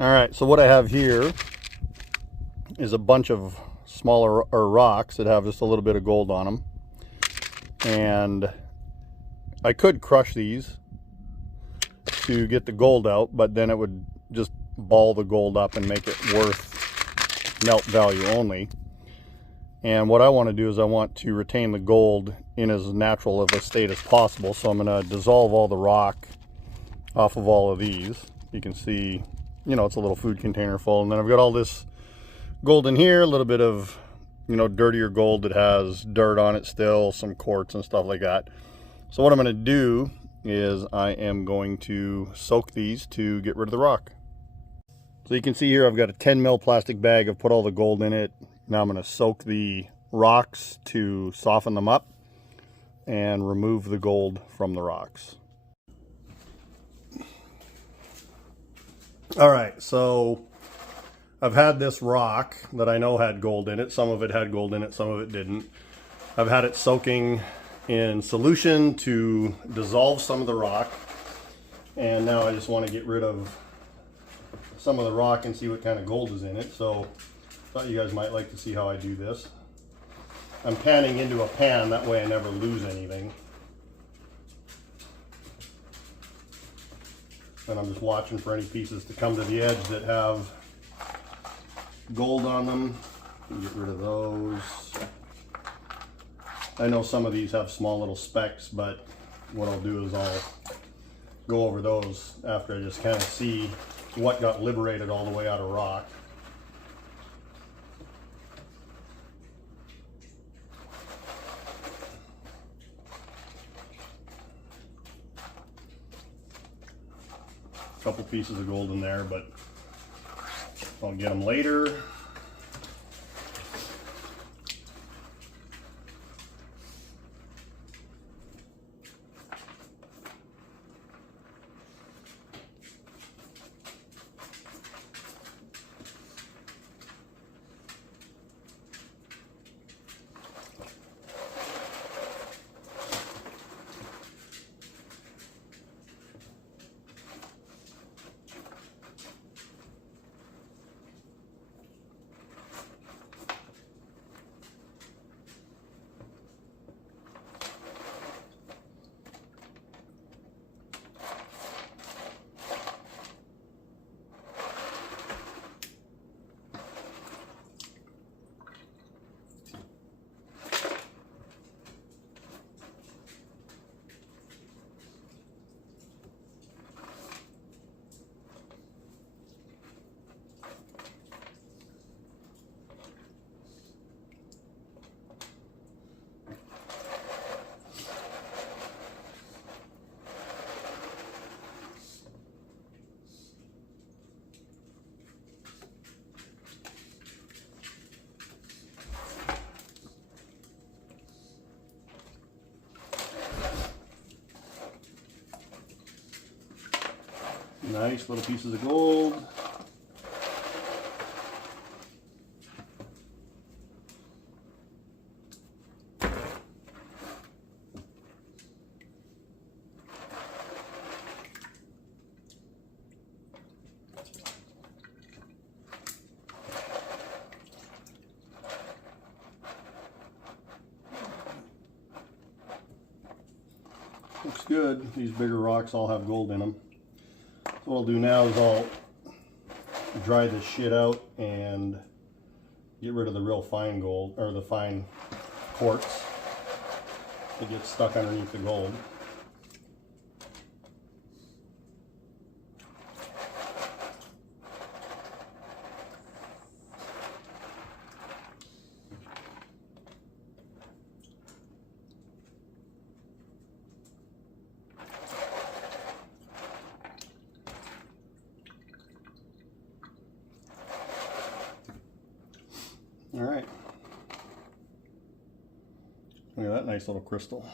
All right, so what I have here is a bunch of smaller rocks that have just a little bit of gold on them. And I could crush these to get the gold out, but then it would just ball the gold up and make it worth melt value only. And what I want to do is I want to retain the gold in as natural of a state as possible. So I'm going to dissolve all the rock off of all of these. You can see, you know, it's a little food container full. And then I've got all this gold in here, a little bit of, you know, dirtier gold that has dirt on it still, some quartz and stuff like that. So what I'm going to do is I am going to soak these to get rid of the rock. So you can see here I've got a 10 mil plastic bag. I've put all the gold in it. Now I'm going to soak the rocks to soften them up and remove the gold from the rocks. All right, so I've had this rock that I know had gold in it. Some of it had gold in it, some of it didn't. I've had it soaking in solution to dissolve some of the rock. And now I just want to get rid of some of the rock and see what kind of gold is in it. So I thought you guys might like to see how I do this. I'm panning into a pan, that way I never lose anything. And I'm just watching for any pieces to come to the edge that have gold on them. Get rid of those. I know some of these have small little specks, but what I'll do is I'll go over those after I just kind of see what got liberated all the way out of rock. A couple pieces of gold in there, but I'll get them later. Nice little pieces of gold. Looks good. These bigger rocks all have gold in them. What I'll do now is I'll dry this shit out and get rid of the real fine gold, or the fine quartz that gets stuck underneath the gold. All right. Look at that nice little crystal.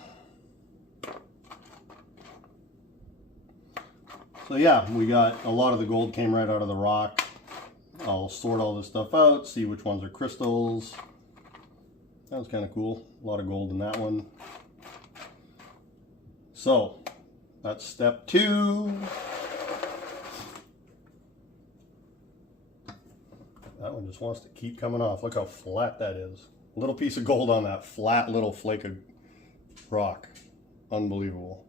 So yeah, we got a lot of the gold came right out of the rock. I'll sort all this stuff out, see which ones are crystals. That was kind of cool. A lot of gold in that one. So that's step 2. That one just wants to keep coming off. Look how flat that is. A little piece of gold on that flat little flake of rock. Unbelievable.